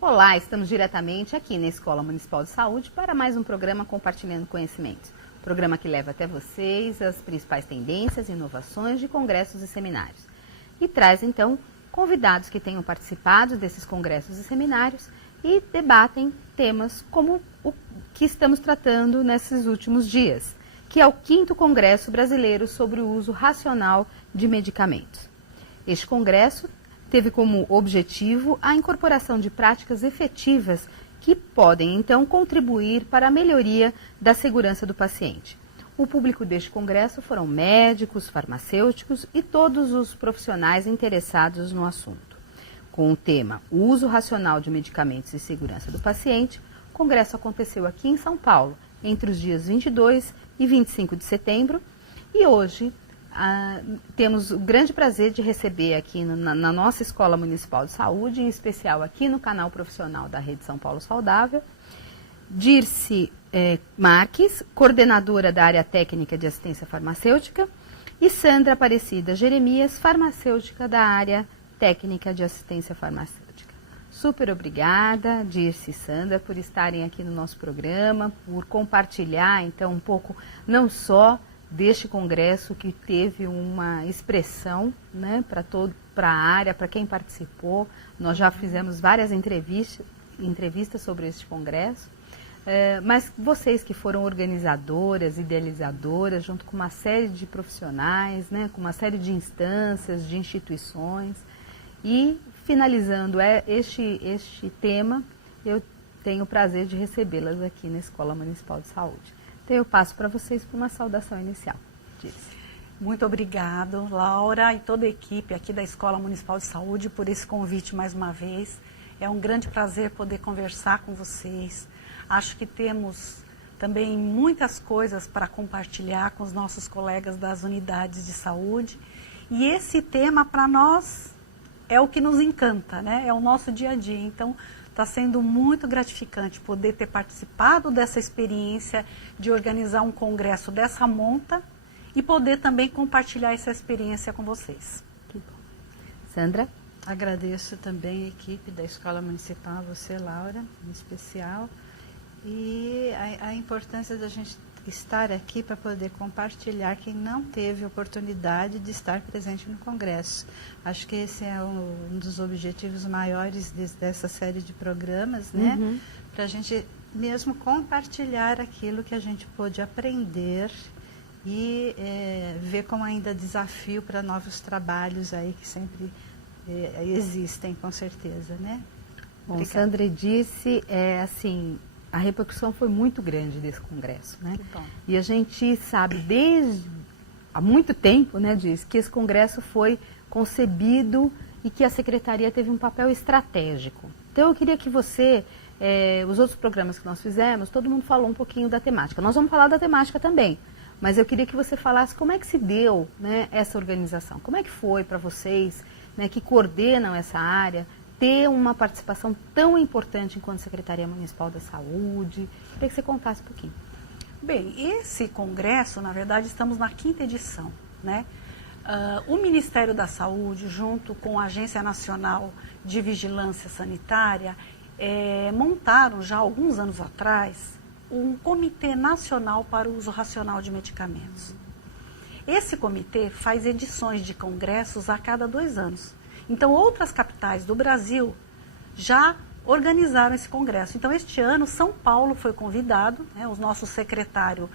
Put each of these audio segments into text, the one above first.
Olá, estamos diretamente aqui na Escola Municipal de Saúde para mais um programa Compartilhando Conhecimentos. Programa que leva até vocês as principais tendências e inovações de congressos e seminários. E traz, então, convidados que tenham participado desses congressos e seminários e debatem temas como o que estamos tratando nesses últimos dias, que é o 5º Congresso Brasileiro sobre o Uso Racional de Medicamentos. Este congresso teve como objetivo a incorporação de práticas efetivas que podem, então, contribuir para a melhoria da segurança do paciente. O público deste congresso foram médicos, farmacêuticos e todos os profissionais interessados no assunto. Com o tema O Uso Racional de Medicamentos e Segurança do Paciente, o congresso aconteceu aqui em São Paulo, entre os dias 22 e 25 de setembro, e hoje temos o grande prazer de receber aqui na nossa Escola Municipal de Saúde, em especial aqui no canal profissional da Rede São Paulo Saudável, Dirce Marques, coordenadora da área técnica de assistência farmacêutica, e Sandra Aparecida Jeremias, farmacêutica da área técnica de assistência farmacêutica. Super obrigada, Dirce e Sandra, por estarem aqui no nosso programa, por compartilhar, então, um pouco, não só deste congresso que teve uma expressão, né, para a área, para quem participou. Nós já fizemos várias entrevistas sobre este congresso, mas vocês que foram organizadoras, idealizadoras, junto com uma série de profissionais, né, com uma série de instâncias, de instituições, e finalizando este tema, eu tenho o prazer de recebê-las aqui na Escola Municipal de Saúde. Então, eu passo para vocês por uma saudação inicial. Dirce. Muito obrigado, Laura, e toda a equipe aqui da Escola Municipal de Saúde por esse convite mais uma vez. É um grande prazer poder conversar com vocês. Acho que temos também muitas coisas para compartilhar com os nossos colegas das unidades de saúde. E esse tema, para nós, é o que nos encanta, né? É o nosso dia a dia. Então, está sendo muito gratificante poder ter participado dessa experiência de organizar um congresso dessa monta e poder também compartilhar essa experiência com vocês. Que bom. Sandra? Agradeço também a equipe da Escola Municipal, você, Laura, em especial, e a importância da gente estar aqui para poder compartilhar quem não teve oportunidade de estar presente no Congresso. Acho que esse é um dos objetivos maiores dessa série de programas, né? Uhum. Para a gente mesmo compartilhar aquilo que a gente pôde aprender e ver como ainda desafio para novos trabalhos aí que sempre existem, com certeza, né? Bom, Sandra disse, assim, a repercussão foi muito grande desse congresso, né? E a gente sabe desde há muito tempo, né, diz que esse congresso foi concebido e que a secretaria teve um papel estratégico. Então eu queria que você, os outros programas que nós fizemos, todo mundo falou um pouquinho da temática. Nós vamos falar da temática também, mas eu queria que você falasse como é que se deu, né, essa organização. Como é que foi para vocês, né, que coordenam essa área, ter uma participação tão importante enquanto Secretaria Municipal da Saúde? Queria que você contasse um pouquinho. Bem, esse congresso, na verdade, estamos na 5ª edição, né? O Ministério da Saúde, junto com a Agência Nacional de Vigilância Sanitária, montaram já há alguns anos atrás um Comitê Nacional para o Uso Racional de Medicamentos. Esse comitê faz edições de congressos a cada 2 anos. Então, outras capitais do Brasil já organizaram esse congresso. Então, este ano, São Paulo foi convidado, né? O nosso secretário,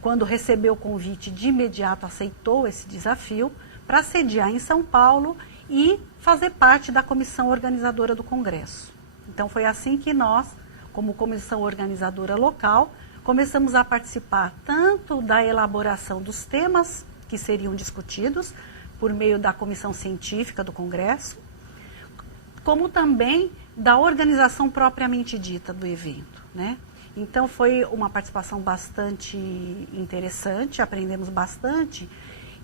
quando recebeu o convite, de imediato aceitou esse desafio para sediar em São Paulo e fazer parte da comissão organizadora do congresso. Então, foi assim que nós, como comissão organizadora local, começamos a participar tanto da elaboração dos temas que seriam discutidos, por meio da comissão científica do Congresso, como também da organização propriamente dita do evento, né? Então foi uma participação bastante interessante, aprendemos bastante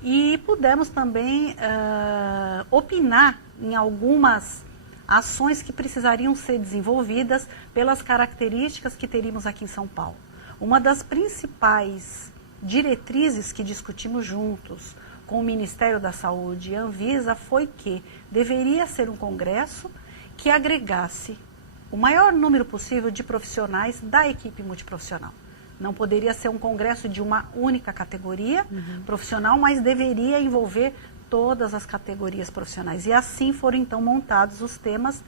e pudemos também opinar em algumas ações que precisariam ser desenvolvidas pelas características que teríamos aqui em São Paulo. Uma das principais diretrizes que discutimos juntos com o Ministério da Saúde e a Anvisa foi que deveria ser um congresso que agregasse o maior número possível de profissionais da equipe multiprofissional. Não poderia ser um congresso de uma única categoria profissional, mas deveria envolver todas as categorias profissionais. E assim foram então montados os temas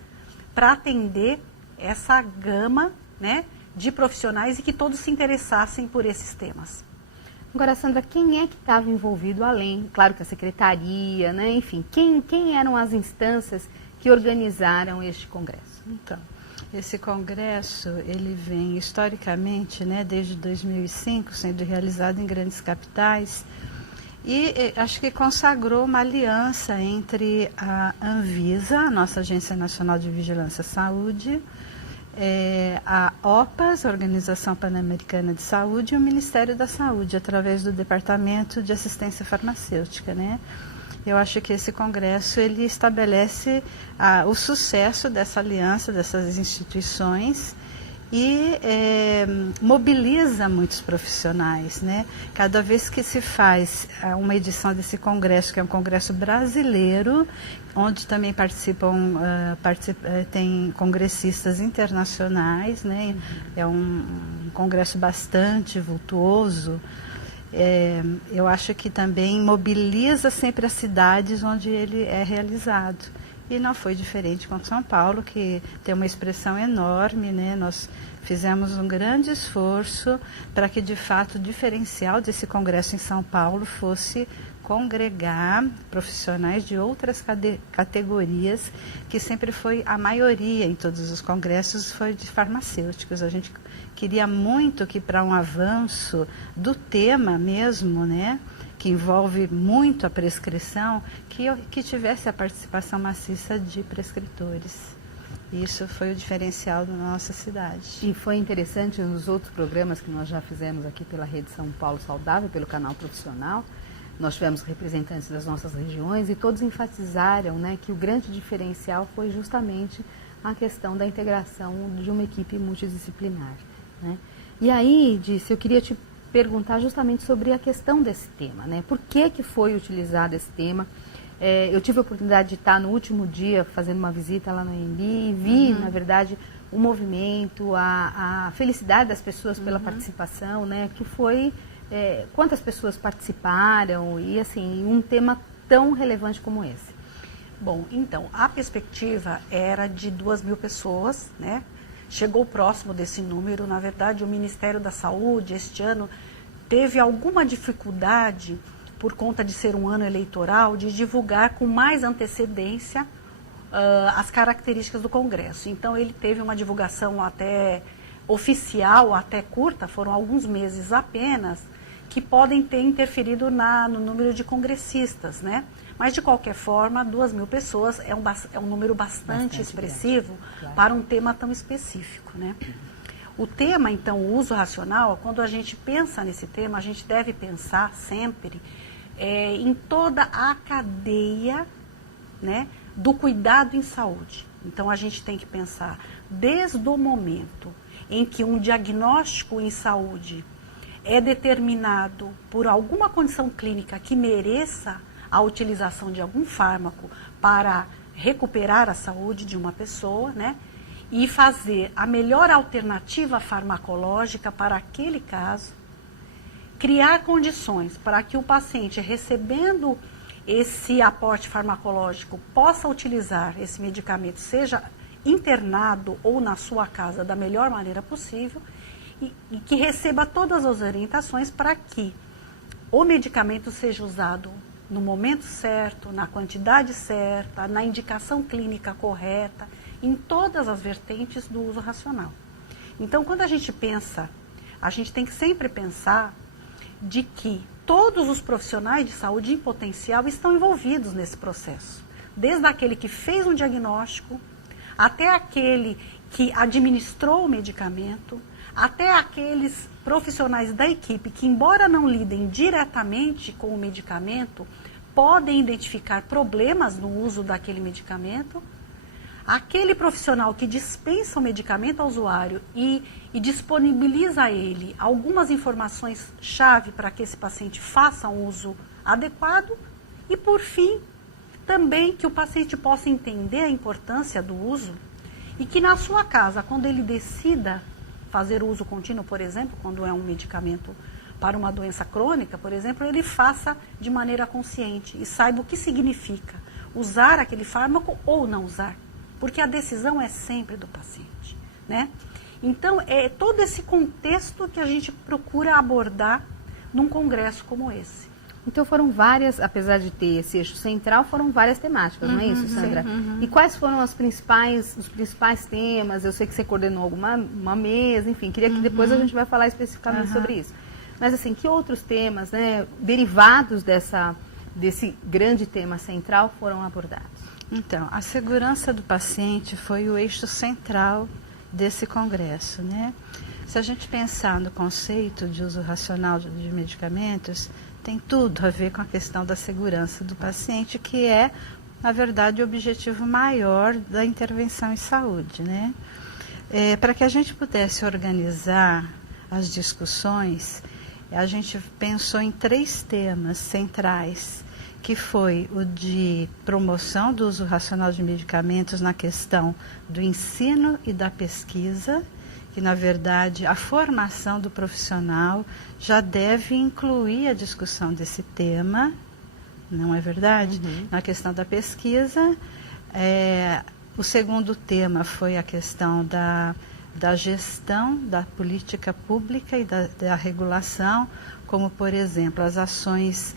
para atender essa gama, né, de profissionais e que todos se interessassem por esses temas. Agora, Sandra, quem é que estava envolvido além? Claro que a secretaria, né? Enfim, quem eram as instâncias que organizaram este congresso? Então, esse congresso, ele vem historicamente, né, desde 2005, sendo realizado em grandes capitais, e acho que consagrou uma aliança entre a Anvisa, a nossa Agência Nacional de Vigilância à Saúde, a OPAS, a Organização Pan-Americana de Saúde, e o Ministério da Saúde, através do Departamento de Assistência Farmacêutica, né? Eu acho que esse congresso, ele estabelece o sucesso dessa aliança, dessas instituições, e mobiliza muitos profissionais, né? Cada vez que se faz uma edição desse congresso, que é um congresso brasileiro, onde também tem congressistas internacionais, né? É um congresso bastante vultuoso. Eu acho que também mobiliza sempre as cidades onde ele é realizado. E não foi diferente com São Paulo, que tem uma expressão enorme, né? Nós fizemos um grande esforço para que, de fato, o diferencial desse congresso em São Paulo fosse congregar profissionais de outras categorias, que sempre foi a maioria em todos os congressos, foi de farmacêuticos. A gente queria muito que, para um avanço do tema mesmo, né, que envolve muito a prescrição, que tivesse a participação maciça de prescritores. Isso foi o diferencial da nossa cidade. E foi interessante nos outros programas que nós já fizemos aqui pela Rede São Paulo Saudável, pelo canal profissional. Nós tivemos representantes das nossas regiões e todos enfatizaram, né, que o grande diferencial foi justamente a questão da integração de uma equipe multidisciplinar, né? E aí, Dice, eu queria te perguntar justamente sobre a questão desse tema, né? Por que foi utilizado esse tema? Eu tive a oportunidade de estar no último dia fazendo uma visita lá no AMB e vi, na verdade, o movimento, a felicidade das pessoas pela participação, né? Que foi quantas pessoas participaram e, assim, um tema tão relevante como esse. Bom, então, a perspectiva era de 2.000 pessoas, né? Chegou próximo desse número. Na verdade, o Ministério da Saúde, este ano, teve alguma dificuldade, por conta de ser um ano eleitoral, de divulgar com mais antecedência as características do Congresso. Então, ele teve uma divulgação até oficial, até curta, foram alguns meses apenas, que podem ter interferido no número de congressistas, né? Mas, de qualquer forma, 2.000 pessoas é um número bastante expressivo, claro, para um tema tão específico, né? O tema, então, o uso racional, quando a gente pensa nesse tema, a gente deve pensar sempre em toda a cadeia, né, do cuidado em saúde. Então, a gente tem que pensar desde o momento em que um diagnóstico em saúde é determinado por alguma condição clínica que mereça a utilização de algum fármaco para recuperar a saúde de uma pessoa, né? E fazer a melhor alternativa farmacológica para aquele caso, criar condições para que o paciente, recebendo esse aporte farmacológico, possa utilizar esse medicamento, seja internado ou na sua casa, da melhor maneira possível, e que receba todas as orientações para que o medicamento seja usado no momento certo, na quantidade certa, na indicação clínica correta, em todas as vertentes do uso racional. Então, quando a gente pensa, a gente tem que sempre pensar de que todos os profissionais de saúde em potencial estão envolvidos nesse processo. Desde aquele que fez um diagnóstico, até aquele que administrou o medicamento, até aqueles profissionais da equipe que, embora não lidem diretamente com o medicamento, podem identificar problemas no uso daquele medicamento, aquele profissional que dispensa o medicamento ao usuário e disponibiliza a ele algumas informações-chave para que esse paciente faça um uso adequado e, por fim, também que o paciente possa entender a importância do uso e que na sua casa, quando ele decida fazer uso contínuo, por exemplo, quando é um medicamento para uma doença crônica, por exemplo, ele faça de maneira consciente e saiba o que significa usar aquele fármaco ou não usar, porque a decisão é sempre do paciente, né? Então, é todo esse contexto que a gente procura abordar num congresso como esse. Então foram várias, apesar de ter esse eixo central, foram várias temáticas, não é isso, Sandra? E quais foram os principais temas? Eu sei que você coordenou uma mesa, enfim, queria que depois a gente vai falar especificamente sobre isso. Mas assim, que outros temas, né, derivados desse grande tema central foram abordados? Então, a segurança do paciente foi o eixo central desse congresso, né? Se a gente pensar no conceito de uso racional de medicamentos, tem tudo a ver com a questão da segurança do paciente, que é, na verdade, o objetivo maior da intervenção em saúde, né? Para que a gente pudesse organizar as discussões, a gente pensou em 3 temas centrais, que foi o de promoção do uso racional de medicamentos na questão do ensino e da pesquisa, que, na verdade, a formação do profissional já deve incluir a discussão desse tema, não é verdade? Na questão da pesquisa, o segundo tema foi a questão da gestão da política pública e da regulação, como, por exemplo, as ações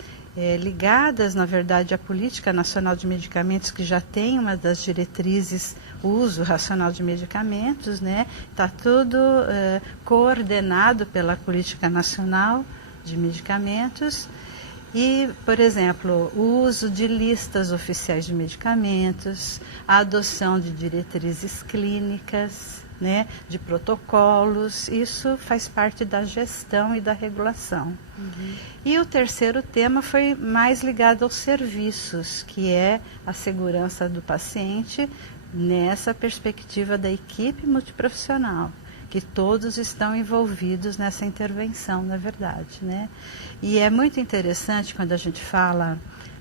ligadas, na verdade, à Política Nacional de Medicamentos, que já tem uma das diretrizes, o uso racional de medicamentos, né? Está tudo coordenado pela Política Nacional de Medicamentos. E, por exemplo, o uso de listas oficiais de medicamentos, a adoção de diretrizes clínicas, né, de protocolos, isso faz parte da gestão e da regulação. E o terceiro tema foi mais ligado aos serviços, que é a segurança do paciente nessa perspectiva da equipe multiprofissional, que todos estão envolvidos nessa intervenção, na verdade, né? E é muito interessante quando a gente fala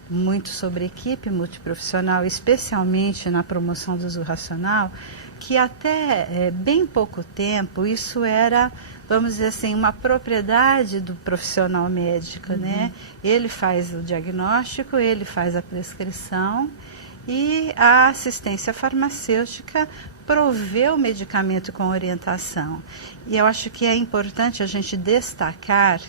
muito sobre equipe multiprofissional, especialmente na promoção do uso racional, que até bem pouco tempo isso era, vamos dizer assim, uma propriedade do profissional médico, né? Ele faz o diagnóstico, ele faz a prescrição e a assistência farmacêutica provê o medicamento com orientação. E eu acho que é importante a gente destacar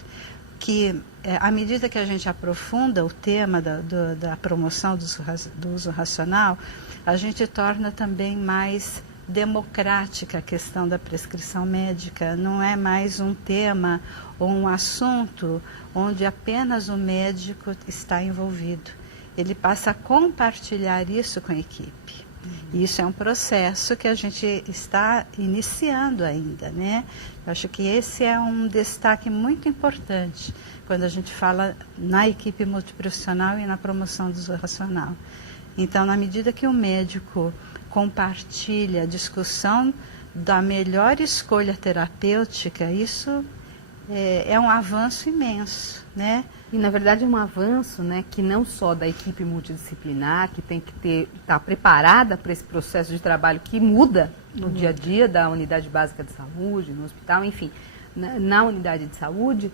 que, à medida que a gente aprofunda o tema da promoção do uso racional, a gente torna também mais democrática a questão da prescrição médica. Não é mais um tema ou um assunto onde apenas o médico está envolvido. Ele passa a compartilhar isso com a equipe. Isso é um processo que a gente está iniciando ainda, né? Eu acho que esse é um destaque muito importante quando a gente fala na equipe multiprofissional e na promoção do uso racional. Então, na medida que o médico compartilha a discussão da melhor escolha terapêutica, isso é um avanço imenso, né? E, na verdade, é um avanço, né, que não só da equipe multidisciplinar, que tem que estar preparada para esse processo de trabalho que muda no dia a dia da unidade básica de saúde, no hospital, enfim, na unidade de saúde,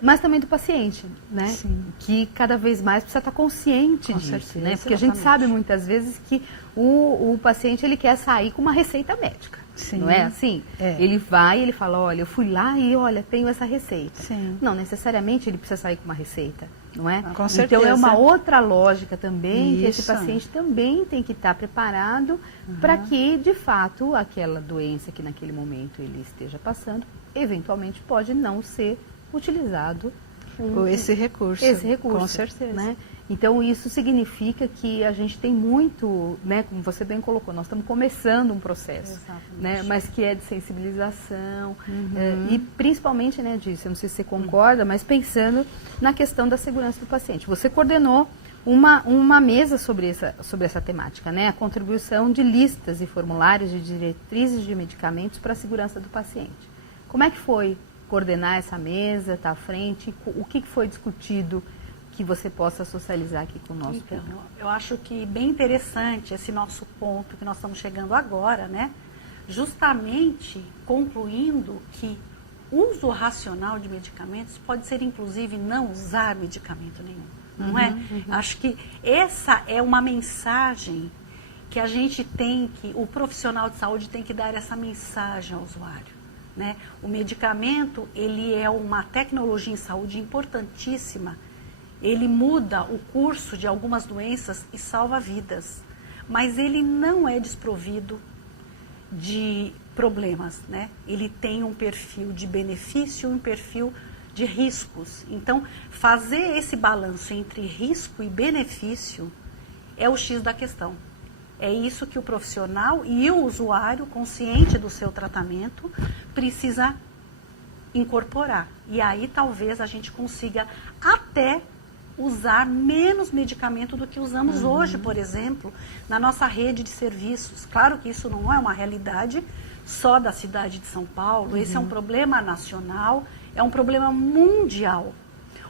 mas também do paciente, né? Sim. Que cada vez mais precisa estar consciente disso, certeza, né? Porque a gente sabe muitas vezes que o paciente ele quer sair com uma receita médica. Sim. Não é assim? Ele vai e ele fala, olha, eu fui lá e olha, tenho essa receita. Sim. Não necessariamente ele precisa sair com uma receita, não é? Com certeza. Então é uma outra lógica também, Isso. que esse paciente também tem que estar preparado para que, de fato, aquela doença que naquele momento ele esteja passando, eventualmente pode não ser utilizado esse recurso. Com certeza. Né? Então, isso significa que a gente tem muito, né, como você bem colocou, nós estamos começando um processo, né, mas que é de sensibilização, e principalmente, né, disso, eu não sei se você concorda, mas pensando na questão da segurança do paciente. Você coordenou uma mesa sobre essa temática, né? A contribuição de listas e formulários de diretrizes de medicamentos para a segurança do paciente. Como é que foi coordenar essa mesa, estar à frente? O que foi discutido que você possa socializar aqui com o nosso público? Eu acho que bem interessante esse nosso ponto que nós estamos chegando agora, né? Justamente concluindo que uso racional de medicamentos pode ser, inclusive, não usar medicamento nenhum. Não é? Acho que essa é uma mensagem que a gente tem que, o profissional de saúde tem que dar essa mensagem ao usuário, né? O medicamento, ele é uma tecnologia em saúde importantíssima, ele muda o curso de algumas doenças e salva vidas, mas ele não é desprovido de problemas, né? Ele tem um perfil de benefício e um perfil de riscos. Então, fazer esse balanço entre risco e benefício é o X da questão. É isso que o profissional e o usuário, consciente do seu tratamento, precisa incorporar. E aí talvez a gente consiga até usar menos medicamento do que usamos hoje, por exemplo, na nossa rede de serviços. Claro que isso não é uma realidade só da cidade de São Paulo, esse é um problema nacional, é um problema mundial.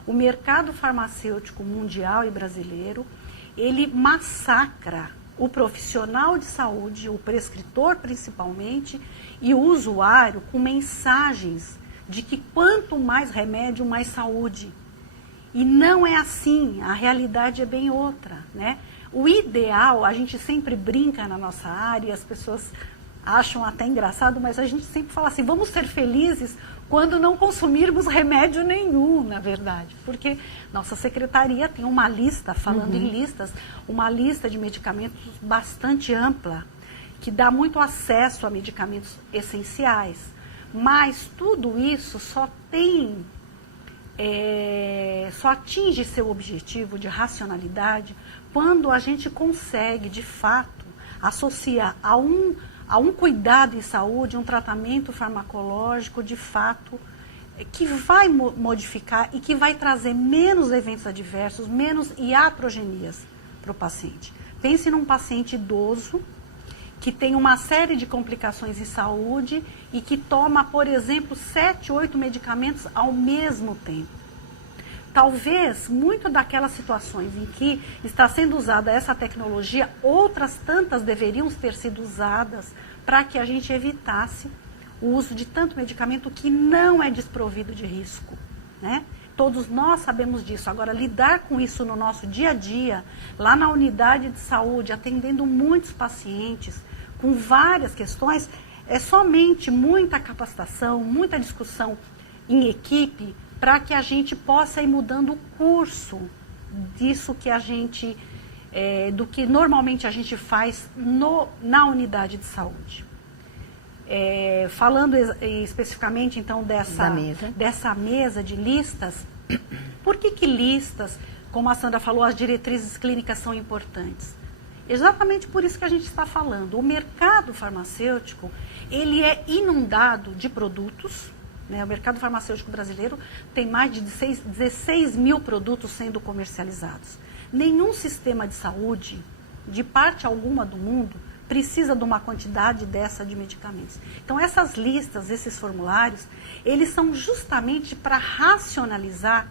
O mercado farmacêutico mundial e brasileiro, ele massacra o profissional de saúde, o prescritor principalmente, e o usuário com mensagens de que quanto mais remédio, mais saúde. E não é assim, a realidade é bem outra, né? O ideal, a gente sempre brinca na nossa área, as pessoas acham até engraçado, mas a gente sempre fala assim, vamos ser felizes quando não consumirmos remédio nenhum, na verdade. Porque nossa secretaria tem uma lista, falando em listas, uma lista de medicamentos bastante ampla, que dá muito acesso a medicamentos essenciais. Mas tudo isso só atinge seu objetivo de racionalidade quando a gente consegue, de fato, associar a um cuidado em saúde, um tratamento farmacológico, de fato, que vai modificar e que vai trazer menos eventos adversos, menos iatrogenias para o paciente. Pense num paciente idoso que tem uma série de complicações em saúde e que toma, por exemplo, 7, 8 medicamentos ao mesmo tempo. Talvez, muito daquelas situações em que está sendo usada essa tecnologia, outras tantas deveriam ter sido usadas para que a gente evitasse o uso de tanto medicamento que não é desprovido de risco, né? Todos nós sabemos disso. Agora, lidar com isso no nosso dia a dia, lá na unidade de saúde, atendendo muitos pacientes, com várias questões, é somente muita capacitação, muita discussão em equipe, para que a gente possa ir mudando o curso disso que a gente, do que normalmente a gente faz na unidade de saúde. Falando especificamente, então, dessa mesa de listas, por que listas, como a Sandra falou, as diretrizes clínicas são importantes? Exatamente por isso que a gente está falando. O mercado farmacêutico, ele é inundado de produtos, né? O mercado farmacêutico brasileiro tem mais de 16 mil produtos sendo comercializados. Nenhum sistema de saúde, de parte alguma do mundo, precisa de uma quantidade dessa de medicamentos. Então, essas listas, esses formulários, eles são justamente para racionalizar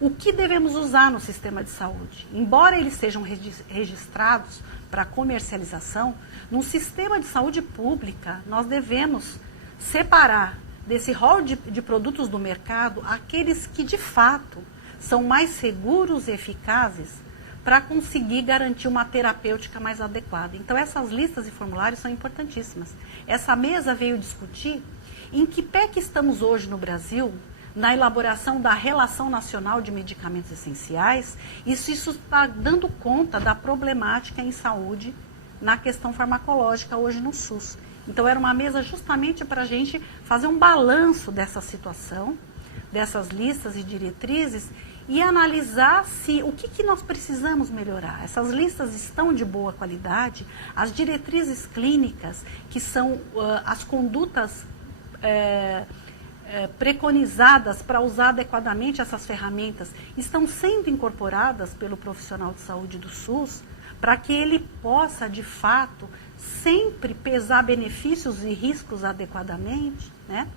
o que devemos usar no sistema de saúde. Embora eles sejam registrados para comercialização, no sistema de saúde pública, nós devemos separar desse rol de produtos do mercado aqueles que, de fato, são mais seguros e eficazes para conseguir garantir uma terapêutica mais adequada. Então, essas listas e formulários são importantíssimas. Essa mesa veio discutir em que pé que estamos hoje no Brasil na elaboração da Relação Nacional de Medicamentos Essenciais, e se isso está dando conta da problemática em saúde na questão farmacológica hoje no SUS. Então, era uma mesa justamente para a gente fazer um balanço dessa situação, dessas listas e diretrizes, e analisar o que nós precisamos melhorar. Essas listas estão de boa qualidade, as diretrizes clínicas, que são as condutas preconizadas para usar adequadamente essas ferramentas estão sendo incorporadas pelo profissional de saúde do SUS para que ele possa, de fato, sempre pesar benefícios e riscos adequadamente, né?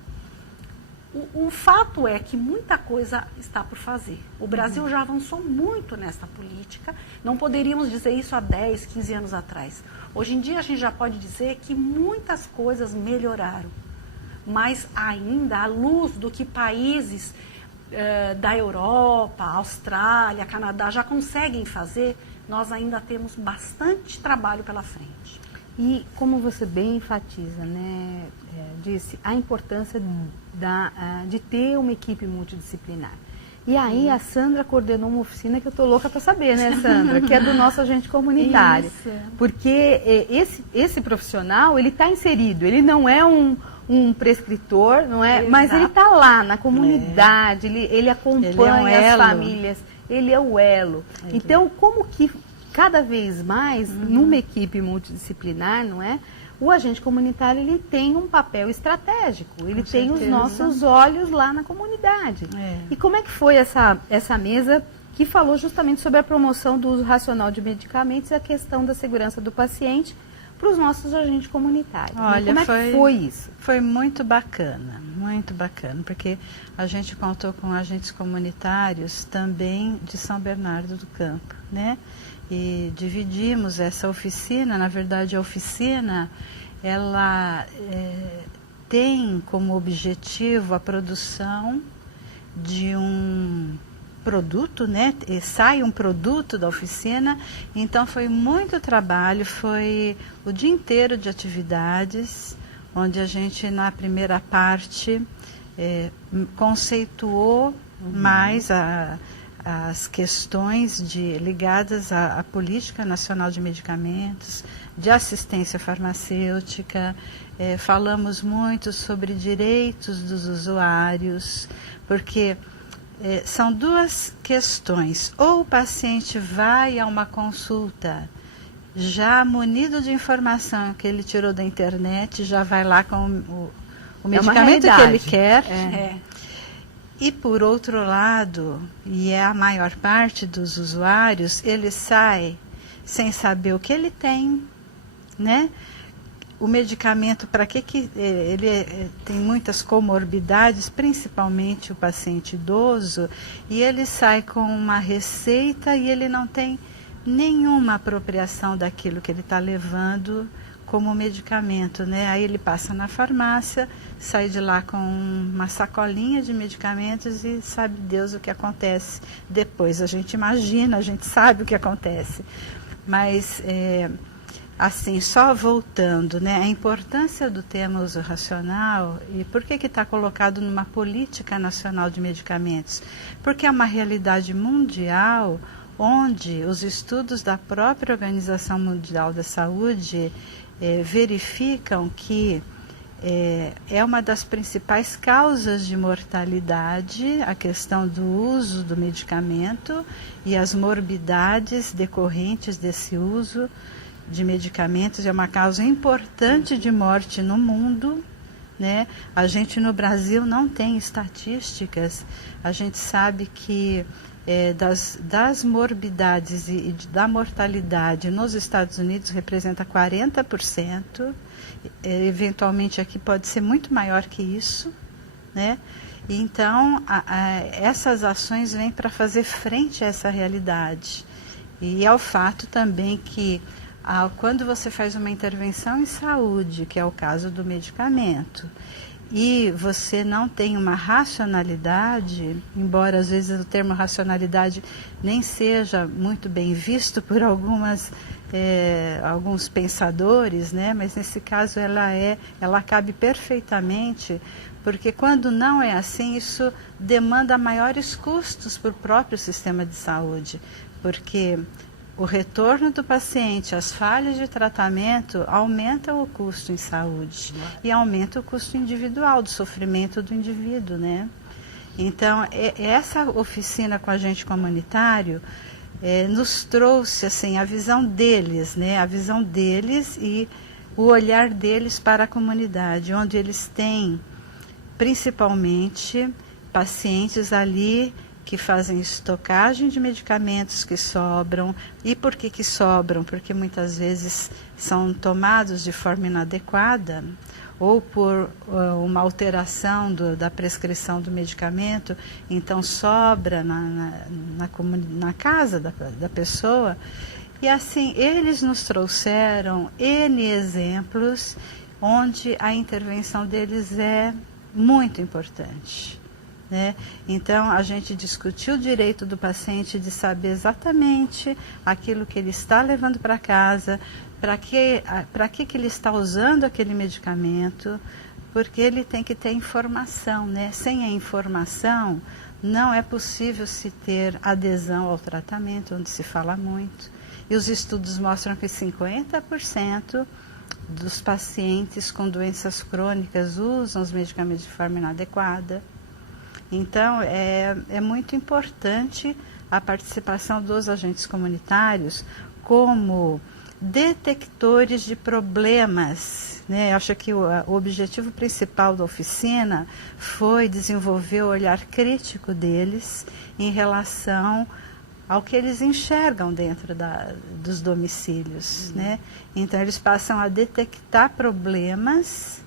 O fato é que muita coisa está por fazer. O Brasil já avançou muito nessa política, não poderíamos dizer isso há 10, 15 anos atrás. Hoje em dia a gente já pode dizer que muitas coisas melhoraram, mas ainda à luz do que países da Europa, Austrália, Canadá já conseguem fazer, nós ainda temos bastante trabalho pela frente. E como você bem enfatiza, né, disse, a importância de ter uma equipe multidisciplinar. E aí a Sandra coordenou uma oficina que eu estou louca para saber, né, Sandra? Que é do nosso agente comunitário. Isso. Porque esse profissional, ele está inserido, ele não é um prescritor, não é? Exato. Mas ele está lá na comunidade, ele acompanha as famílias, ele é o elo. Então, como que cada vez mais, numa equipe multidisciplinar, não é? O agente comunitário, ele tem um papel estratégico, ele tem os nossos olhos lá na comunidade. E como é que foi essa mesa que falou justamente sobre a promoção do uso racional de medicamentos e a questão da segurança do paciente para os nossos agentes comunitários? Olha, como é que foi isso? Foi muito bacana, porque a gente contou com agentes comunitários também de São Bernardo do Campo, né? E dividimos essa oficina. Na verdade, a oficina, ela tem como objetivo a produção de um produto, né? E sai um produto da oficina. Então, foi muito trabalho, foi o dia inteiro de atividades, onde a gente, na primeira parte, conceituou mais as questões ligadas à Política Nacional de Medicamentos, de assistência farmacêutica, falamos muito sobre direitos dos usuários, porque são duas questões. Ou o paciente vai a uma consulta já munido de informação que ele tirou da internet, já vai lá com o medicamento que ele quer. E por outro lado, e é a maior parte dos usuários, ele sai sem saber o que ele tem, né? O medicamento, para que ele tem muitas comorbidades, principalmente o paciente idoso, e ele sai com uma receita e ele não tem nenhuma apropriação daquilo que ele está levando como medicamento, né? Aí ele passa na farmácia, sai de lá com uma sacolinha de medicamentos e sabe Deus o que acontece depois. A gente imagina, a gente sabe o que acontece. Mas, assim, só voltando, né? A importância do tema uso racional, e por que está colocado numa política nacional de medicamentos? Porque é uma realidade mundial onde os estudos da própria Organização Mundial da Saúde verificam que é uma das principais causas de mortalidade a questão do uso do medicamento e as morbidades decorrentes desse uso de medicamentos. É uma causa importante de morte no mundo, né? A gente no Brasil não tem estatísticas, a gente sabe que das morbidades e da mortalidade nos Estados Unidos representa 40%, eventualmente aqui pode ser muito maior que isso, né? Então, essas ações vêm para fazer frente a essa realidade. E é o fato também que, quando você faz uma intervenção em saúde, que é o caso do medicamento, e você não tem uma racionalidade, embora às vezes o termo racionalidade nem seja muito bem visto por alguns pensadores, né? Mas nesse caso ela cabe perfeitamente, porque quando não é assim, isso demanda maiores custos para o próprio sistema de saúde, porque o retorno do paciente, as falhas de tratamento aumentam o custo em saúde e aumenta o custo individual, do sofrimento do indivíduo, né? Então, essa oficina com o agente comunitário nos trouxe assim, a visão deles, né? A visão deles e o olhar deles para a comunidade, onde eles têm principalmente pacientes ali que fazem estocagem de medicamentos que sobram. E por que sobram? Porque muitas vezes são tomados de forma inadequada ou por uma alteração da prescrição do medicamento, então sobra na casa da pessoa. E assim, eles nos trouxeram N exemplos onde a intervenção deles é muito importante, né? Então, a gente discutiu o direito do paciente de saber exatamente aquilo que ele está levando para casa, para que ele está usando aquele medicamento, porque ele tem que ter informação, né? Sem a informação, não é possível se ter adesão ao tratamento, onde se fala muito. E os estudos mostram que 50% dos pacientes com doenças crônicas usam os medicamentos de forma inadequada. Então, é muito importante a participação dos agentes comunitários como detectores de problemas, né? Eu acho que o objetivo principal da oficina foi desenvolver o olhar crítico deles em relação ao que eles enxergam dentro dos domicílios, né? Então, eles passam a detectar problemas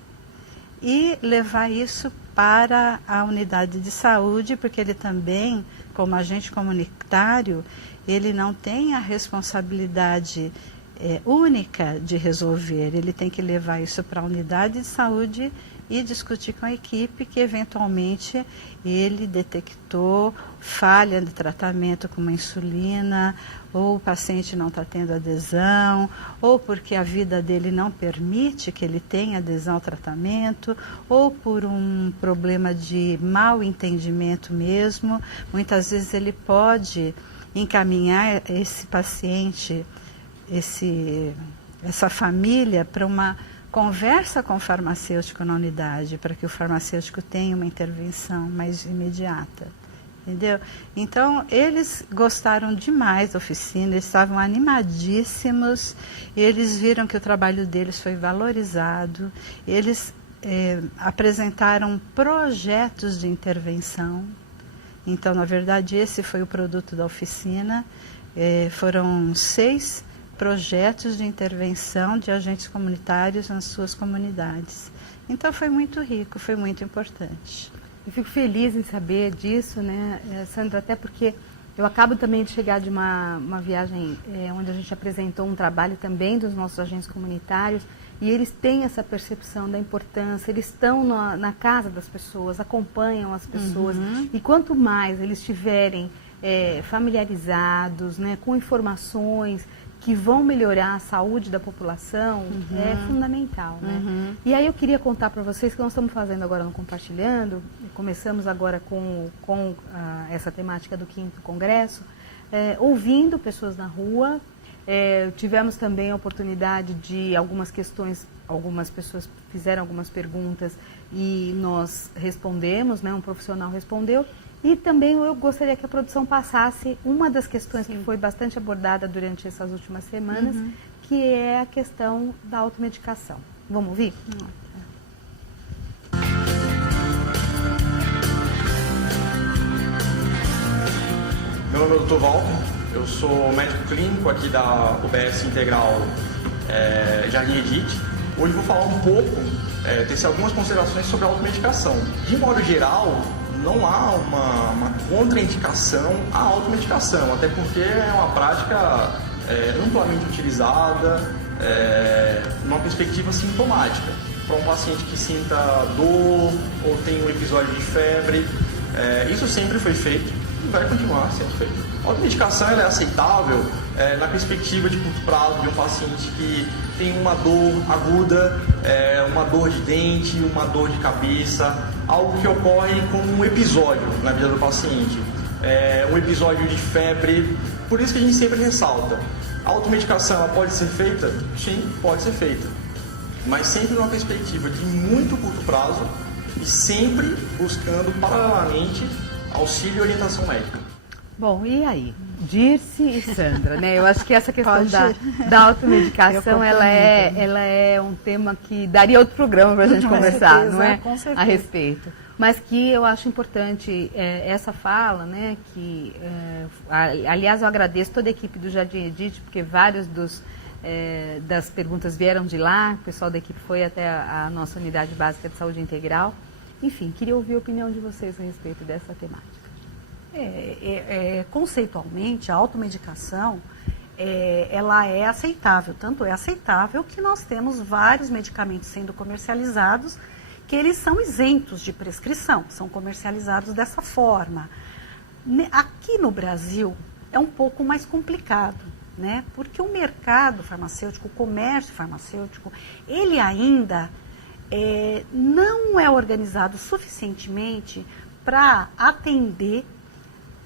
e levar isso para a unidade de saúde, porque ele também, como agente comunitário, ele não tem a responsabilidade única de resolver. Ele tem que levar isso para a unidade de saúde e discutir com a equipe que, eventualmente, ele detectou falha de tratamento com uma insulina, ou o paciente não está tendo adesão, ou porque a vida dele não permite que ele tenha adesão ao tratamento, ou por um problema de mal entendimento mesmo. Muitas vezes ele pode encaminhar esse paciente, essa família, para uma conversa com o farmacêutico na unidade, para que o farmacêutico tenha uma intervenção mais imediata, entendeu? Então, eles gostaram demais da oficina, eles estavam animadíssimos, eles viram que o trabalho deles foi valorizado, eles apresentaram projetos de intervenção. Então, na verdade, esse foi o produto da oficina. Foram 6 projetos de intervenção de agentes comunitários nas suas comunidades. Então, foi muito rico, foi muito importante. Eu fico feliz em saber disso, né, Sandra, até porque eu acabo também de chegar de uma viagem onde a gente apresentou um trabalho também dos nossos agentes comunitários, e eles têm essa percepção da importância, eles estão na casa das pessoas, acompanham as pessoas, e quanto mais eles estiverem familiarizados, né, com informações que vão melhorar a saúde da população, é fundamental, né? E aí eu queria contar para vocês que nós estamos fazendo agora no Compartilhando, começamos agora com essa temática do 5º Congresso, ouvindo pessoas na rua. Tivemos também a oportunidade de algumas questões, algumas pessoas fizeram algumas perguntas e nós respondemos, né, um profissional respondeu. E também eu gostaria que a produção passasse uma das questões que foi bastante abordada durante essas últimas semanas, que é a questão da automedicação. Vamos ouvir? Meu nome é Dr. Walter, eu sou médico clínico aqui da UBS Integral Jardim Edite. Hoje vou falar um pouco, tecer algumas considerações sobre a automedicação. De modo geral, não há uma contraindicação à automedicação, até porque é uma prática amplamente utilizada numa perspectiva sintomática. Para um paciente que sinta dor ou tem um episódio de febre, isso sempre foi feito e vai continuar sendo feito. A automedicação ela é aceitável na perspectiva de curto prazo de um paciente que tem uma dor aguda, uma dor de dente, uma dor de cabeça, algo que ocorre como um episódio na vida do paciente, um episódio de febre. Por isso que a gente sempre ressalta, a automedicação ela pode ser feita? Sim, pode ser feita, mas sempre numa perspectiva de muito curto prazo e sempre buscando paralelamente auxílio e orientação médica. Bom, e aí? Dirce e Sandra, né? Eu acho que essa questão da automedicação, ela é um tema que daria outro programa para a gente conversar, certeza, não é? Com certeza. A respeito. Mas que eu acho importante essa fala, né? Que, aliás, eu agradeço toda a equipe do Jardim Edith, porque vários das perguntas vieram de lá, o pessoal da equipe foi até a nossa unidade básica de saúde integral. Enfim, queria ouvir a opinião de vocês a respeito dessa temática. Conceitualmente, a automedicação, ela é aceitável. Tanto é aceitável que nós temos vários medicamentos sendo comercializados que eles são isentos de prescrição, são comercializados dessa forma. Aqui no Brasil é um pouco mais complicado, né? Porque o mercado farmacêutico, o comércio farmacêutico, ele ainda não é organizado suficientemente para atender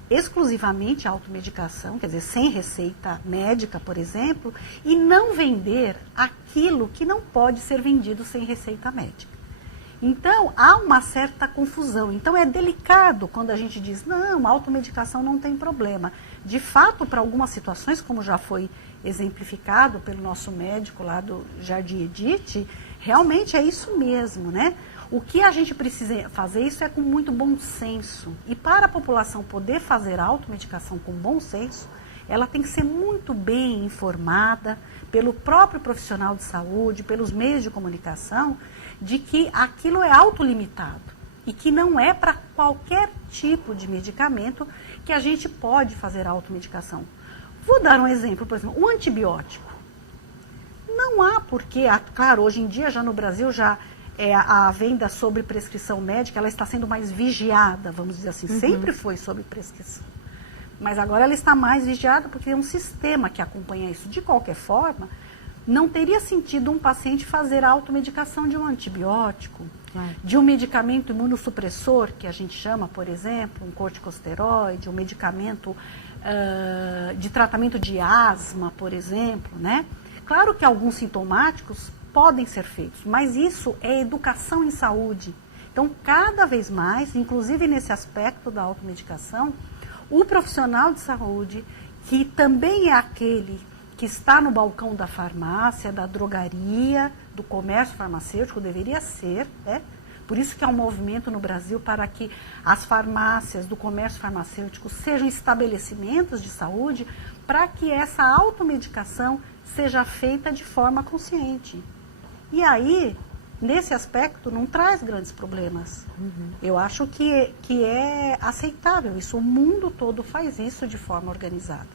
exclusivamente a automedicação, quer dizer, sem receita médica, por exemplo, e não vender aquilo que não pode ser vendido sem receita médica. Então, há uma certa confusão. Então, é delicado quando a gente diz, não, a automedicação não tem problema. De fato, para algumas situações, como já foi exemplificado pelo nosso médico lá do Jardim Edith, realmente é isso mesmo, né? O que a gente precisa fazer isso é com muito bom senso. E para a população poder fazer a automedicação com bom senso, ela tem que ser muito bem informada pelo próprio profissional de saúde, pelos meios de comunicação, de que aquilo é autolimitado e que não é para qualquer tipo de medicamento que a gente pode fazer a automedicação. Vou dar um exemplo, por exemplo, o antibiótico. Não há porquê, claro, hoje em dia já no Brasil já a venda sobre prescrição médica, ela está sendo mais vigiada, vamos dizer assim, sempre foi sob prescrição. Mas agora ela está mais vigiada porque tem um sistema que acompanha isso. De qualquer forma, não teria sentido um paciente fazer a automedicação de um antibiótico, de um medicamento imunossupressor, que a gente chama, por exemplo, um corticosteroide, um medicamento de tratamento de asma, por exemplo, né? Claro que alguns sintomáticos podem ser feitos, mas isso é educação em saúde. Então, cada vez mais, inclusive nesse aspecto da automedicação, o profissional de saúde, que também é aquele que está no balcão da farmácia, da drogaria, do comércio farmacêutico, deveria ser, né? Por isso que há um movimento no Brasil para que as farmácias do comércio farmacêutico sejam estabelecimentos de saúde, para que essa automedicação seja feita de forma consciente. E aí, nesse aspecto, não traz grandes problemas. Eu acho que é aceitável isso. O mundo todo faz isso de forma organizada.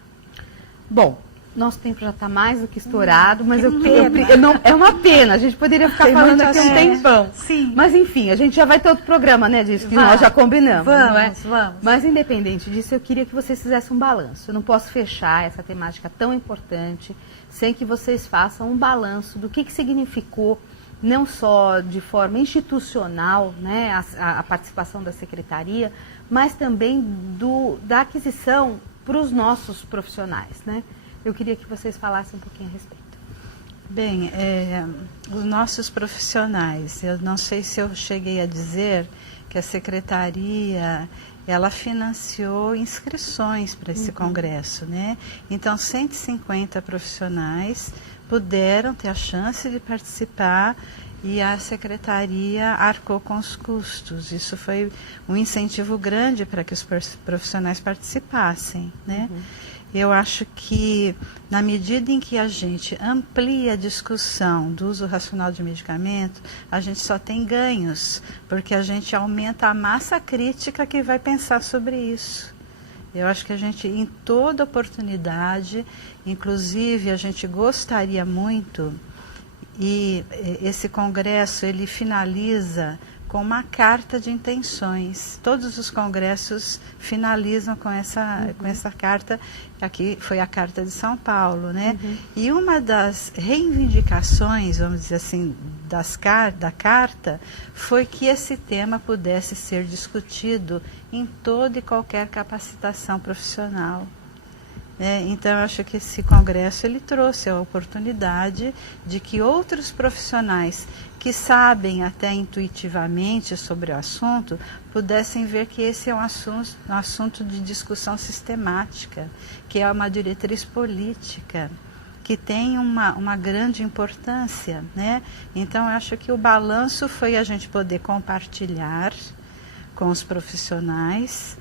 Bom, nosso tempo já está mais do que estourado, mas é uma pena. A gente poderia ficar falando aqui um tempão. Sim. Mas enfim, a gente já vai ter outro programa, né, disso que nós já combinamos, não é? Vamos. Mas independente disso, eu queria que vocês fizessem um balanço. Eu não posso fechar essa temática tão importante sem que vocês façam um balanço do que significou, não só de forma institucional, né, a participação da secretaria, mas também da aquisição para os nossos profissionais, né? Eu queria que vocês falassem um pouquinho a respeito. Bem, os nossos profissionais, eu não sei se eu cheguei a dizer que a secretaria, ela financiou inscrições para esse congresso, né? Então, 150 profissionais puderam ter a chance de participar e a secretaria arcou com os custos. Isso foi um incentivo grande para que os profissionais participassem, né? Eu acho que, na medida em que a gente amplia a discussão do uso racional de medicamento, a gente só tem ganhos, porque a gente aumenta a massa crítica que vai pensar sobre isso. Eu acho que a gente, em toda oportunidade, inclusive a gente gostaria muito, e esse congresso ele finaliza com uma carta de intenções. Todos os congressos finalizam com essa carta. Aqui foi a Carta de São Paulo, né? E uma das reivindicações, vamos dizer assim, da carta, foi que esse tema pudesse ser discutido em toda e qualquer capacitação profissional. Então, eu acho que esse congresso ele trouxe a oportunidade de que outros profissionais que sabem até intuitivamente sobre o assunto pudessem ver que esse é um assunto de discussão sistemática, que é uma diretriz política, que tem uma grande importância, né? Então, eu acho que o balanço foi a gente poder compartilhar com os profissionais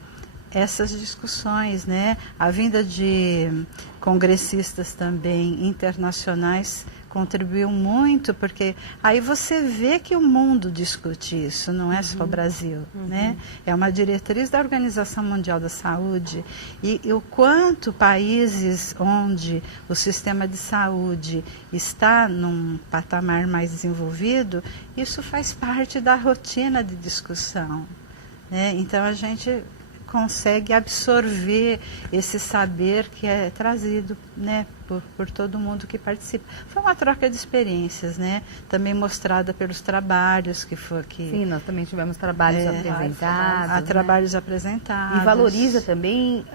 essas discussões, né? A vinda de congressistas também internacionais contribuiu muito, porque aí você vê que o mundo discute isso, não é só o Brasil, né? É uma diretriz da Organização Mundial da Saúde e o quanto países onde o sistema de saúde está num patamar mais desenvolvido, isso faz parte da rotina de discussão, né? Então a gente consegue absorver esse saber que é trazido, né, por todo mundo que participa. Foi uma troca de experiências, né, também mostrada pelos trabalhos que foi que. Sim, nós também tivemos trabalhos apresentados. Há trabalhos apresentados. E valoriza também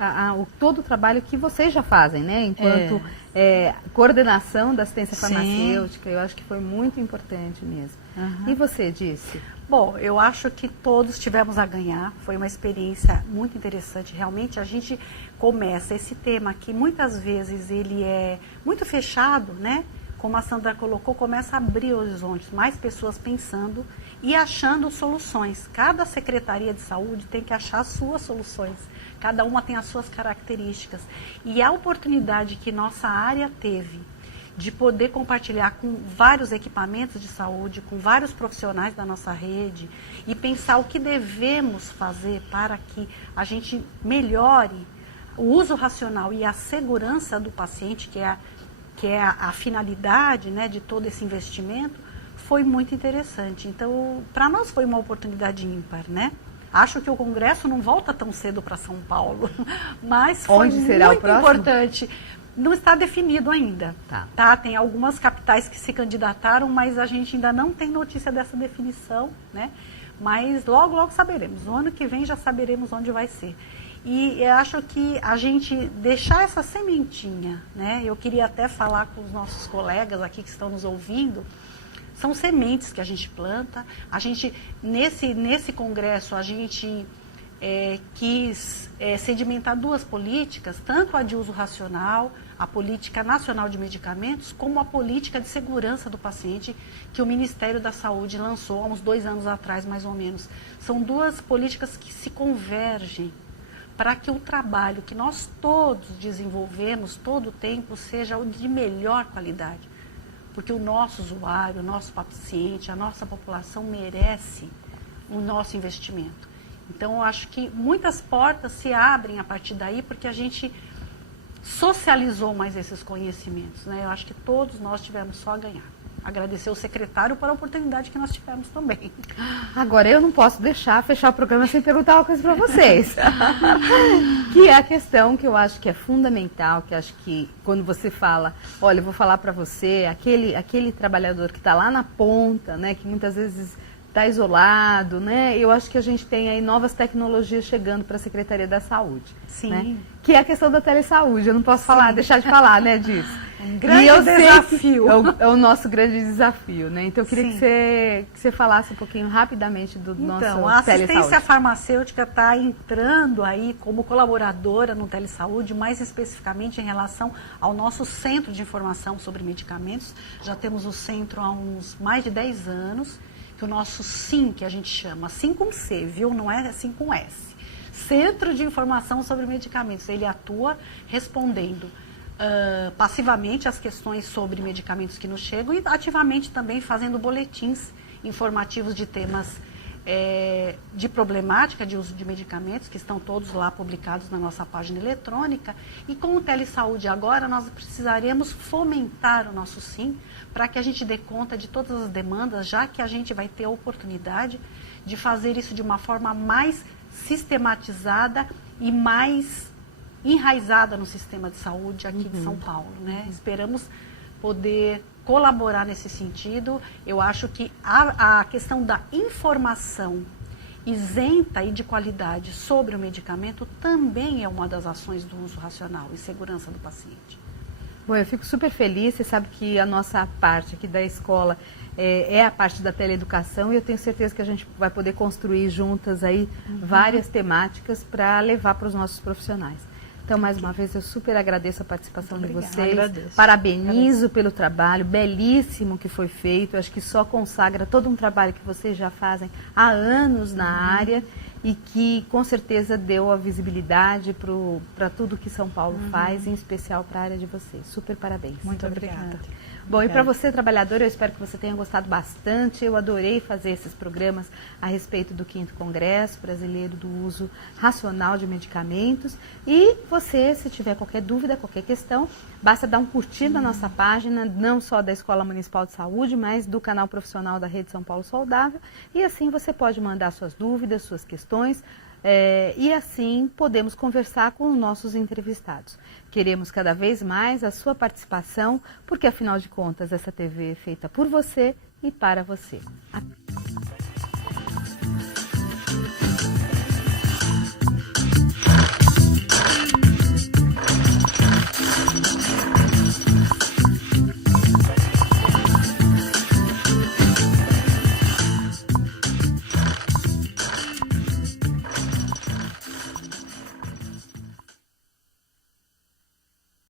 todo o trabalho que vocês já fazem, né, enquanto coordenação da assistência farmacêutica. Eu acho que foi muito importante mesmo. E você, Disse? Bom, eu acho que todos tivemos a ganhar, foi uma experiência muito interessante. Realmente a gente começa esse tema que muitas vezes ele é muito fechado, né? Como a Sandra colocou, começa a abrir horizontes, mais pessoas pensando e achando soluções. Cada secretaria de saúde tem que achar as suas soluções, cada uma tem as suas características. E a oportunidade que nossa área teve de poder compartilhar com vários equipamentos de saúde, com vários profissionais da nossa rede e pensar o que devemos fazer para que a gente melhore o uso racional e a segurança do paciente, que é a finalidade, né, de todo esse investimento, foi muito interessante. Então, para nós foi uma oportunidade ímpar, né? Acho que o congresso não volta tão cedo para São Paulo, mas foi muito importante. Não está definido ainda, tá? Tem algumas capitais que se candidataram, mas a gente ainda não tem notícia dessa definição, né? Mas logo, logo saberemos. No ano que vem já saberemos onde vai ser. E eu acho que a gente deixar essa sementinha, né? Eu queria até falar com os nossos colegas aqui que estão nos ouvindo. São sementes que a gente planta. A gente, nesse congresso, a gente quis sedimentar duas políticas, tanto a de uso racional, a política nacional de medicamentos, como a política de segurança do paciente, que o Ministério da Saúde lançou há uns 2 anos atrás, mais ou menos. São duas políticas que se convergem para que o trabalho que nós todos desenvolvemos todo o tempo seja o de melhor qualidade. Porque o nosso usuário, o nosso paciente, a nossa população merece o nosso investimento. Então, eu acho que muitas portas se abrem a partir daí, porque a gente socializou mais esses conhecimentos, né? Eu acho que todos nós tivemos só a ganhar. Agradecer ao secretário por a oportunidade que nós tivemos também. Agora, eu não posso fechar o programa sem perguntar uma coisa para vocês. Que é a questão que eu acho que é fundamental, que acho que quando você fala, olha, eu vou falar para você, aquele trabalhador que está lá na ponta, né, que muitas vezes está isolado, né? Eu acho que a gente tem aí novas tecnologias chegando para a Secretaria da Saúde. Sim. Né? Que é a questão da telesaúde. Eu não posso deixar de falar, né, disso. Um grande desafio. É o nosso grande desafio, né? Então eu queria que você falasse um pouquinho rapidamente do nosso telesaúde. A assistência farmacêutica está entrando aí como colaboradora no telesaúde, mais especificamente em relação ao nosso centro de informação sobre medicamentos. Já temos o centro há uns mais de 10 anos. O nosso SIM, que a gente chama, SIM com C, viu? Não é SIM com S. Centro de Informação sobre Medicamentos. Ele atua respondendo passivamente às questões sobre medicamentos que nos chegam e ativamente também fazendo boletins informativos de temas de problemática de uso de medicamentos, que estão todos lá publicados na nossa página eletrônica. E com o Telesaúde agora, nós precisaremos fomentar o nosso SIM para que a gente dê conta de todas as demandas, já que a gente vai ter a oportunidade de fazer isso de uma forma mais sistematizada e mais enraizada no sistema de saúde aqui de São Paulo, né? Esperamos poder colaborar nesse sentido. Eu acho que a questão da informação isenta e de qualidade sobre o medicamento também é uma das ações do uso racional e segurança do paciente. Bom, eu fico super feliz, você sabe que a nossa parte aqui da escola é a parte da teleeducação e eu tenho certeza que a gente vai poder construir juntas aí várias temáticas para levar para os nossos profissionais. Então, mais uma vez, eu super agradeço a participação de vocês. Agradeço. Parabenizo pelo trabalho belíssimo que foi feito. Eu acho que só consagra todo um trabalho que vocês já fazem há anos na área e que, com certeza, deu a visibilidade para tudo que São Paulo faz, em especial para a área de vocês. Super parabéns. Muito obrigada. Bom, e para você, trabalhador, eu espero que você tenha gostado bastante. Eu adorei fazer esses programas a respeito do 5º Congresso Brasileiro do Uso Racional de Medicamentos. E você, se tiver qualquer dúvida, qualquer questão, basta dar um curtir na nossa página, não só da Escola Municipal de Saúde, mas do canal profissional da Rede São Paulo Saudável. E assim você pode mandar suas dúvidas, suas questões. E assim podemos conversar com os nossos entrevistados. Queremos cada vez mais a sua participação, porque afinal de contas essa TV é feita por você e para você.